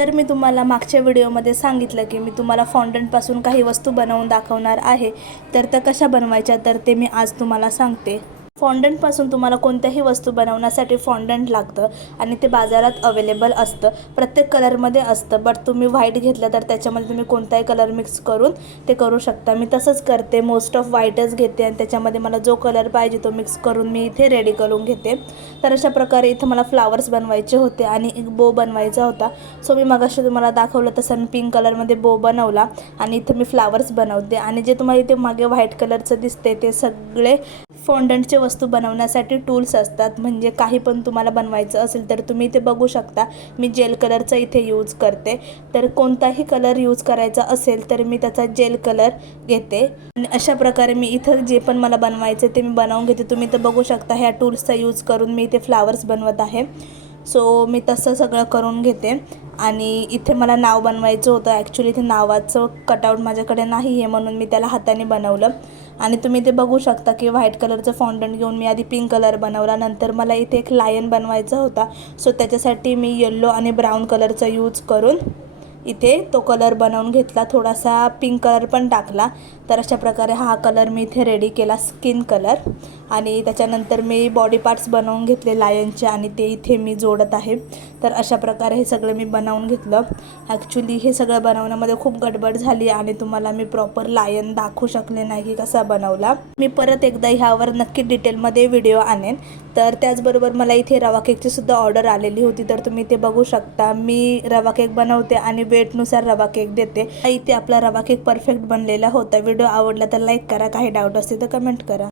तर मी तुम्हाला मागच्या व्हिडिओमध्ये सांगितलं की मी तुम्हाला फॉन्डंटपासून काही वस्तू बनवून दाखवणार आहे। तर त्या कशा बनवायच्या तर ते मी आज तुम्हाला सांगते। फॉन्डंटपासून तुम्हाला कोणत्याही वस्तू बनवण्यासाठी फॉन्डंट लागतं आणि ते बाजारात अवेलेबल असतं। प्रत्येक कलरमध्ये असतं, बट तुम्ही व्हाईट घेतलं तर त्याच्यामध्ये तुम्ही कोणताही कलर मिक्स करून ते करू शकता। मी तसंच करते, मोस्ट ऑफ व्हाईटच घेते आणि त्याच्यामध्ये मला जो कलर पाहिजे तो मिक्स करून मी इथे रेडी करून घेते। तर अशा प्रकारे इथं मला फ्लावर्स बनवायचे होते आणि एक बो बनवायचा होता। सो मी मगाशी तुम्हाला दाखवलं तसं मी पिंक कलरमध्ये बो बनवला आणि इथे मी फ्लावर्स बनवते। आणि जे तुम्हाला इथे मागे व्हाईट कलरचं दिसते ते सगळे फॉन्डंटचे वस्तू बनवण्यासाठी टूल्स असतात। म्हणजे काही पण तुम्हाला बनवायचं असेल तर तुम्ही इथे बघू शकता, मी जेल कलरचा इथे यूज करते। तर कोणताही कलर यूज करायचा असेल तर मी त्याचा जेल कलर घेते आणि अशा प्रकारे मी इथं जे पण मला बनवायचं ते मी बनवून घेते। तुम्ही इथं बघू शकता ह्या टूल्सचा यूज करून मी इथे फ्लावर्स बनवत आहे। सो मी तसं सगळं करून घेते आणि इथे मला नाव बनवायचं होतं। ॲक्च्युली इथे नावाचं कटआउट माझ्याकडे नाही आहे म्हणून मी त्याला हाताने बनवलं। आणि तुम्ही ते बघू शकता की व्हाईट कलरचं फॉन्डंट घेऊन मी आधी पिंक कलर बनवला, नंतर मला इथे एक लायन बनवायचा होता। सो त्याच्यासाठी मी येलो आणि ब्राऊन कलरचा यूज करून इथे तो कलर बनवून घेतला, थोडासा पिंक कलर पण टाकला। तर अशा प्रकारे हा कलर मी इथे रेडी केला, स्किन कलर। आणि त्याच्यानंतर मी बॉडी पार्ट्स बनवून घेतले लायनचे आणि ते इथे मी जोडत आहे। तर अशा प्रकारे हे सगळं मी बनवून घेतलं। ॲक्च्युली हे सगळं बनवण्यामध्ये खूप गडबड झाली आणि तुम्हाला मी प्रॉपर लायन दाखवू शकले नाही की कसा बनवला। मी परत एकदा ह्यावर नक्की डिटेलमध्ये व्हिडिओ आणेन। तर त्याचबरोबर मला इथे रवा केकची सुद्धा ऑर्डर आलेली होती। तर तुम्ही ते बघू शकता, मी रवा केक बनवते आणि वेटनुसार रवा केक देते। इथे आपला रवा केक परफेक्ट बनलेला होता। व्हिडिओ आवडला तर लाईक करा, काही डाऊट असतील तर कमेंट करा।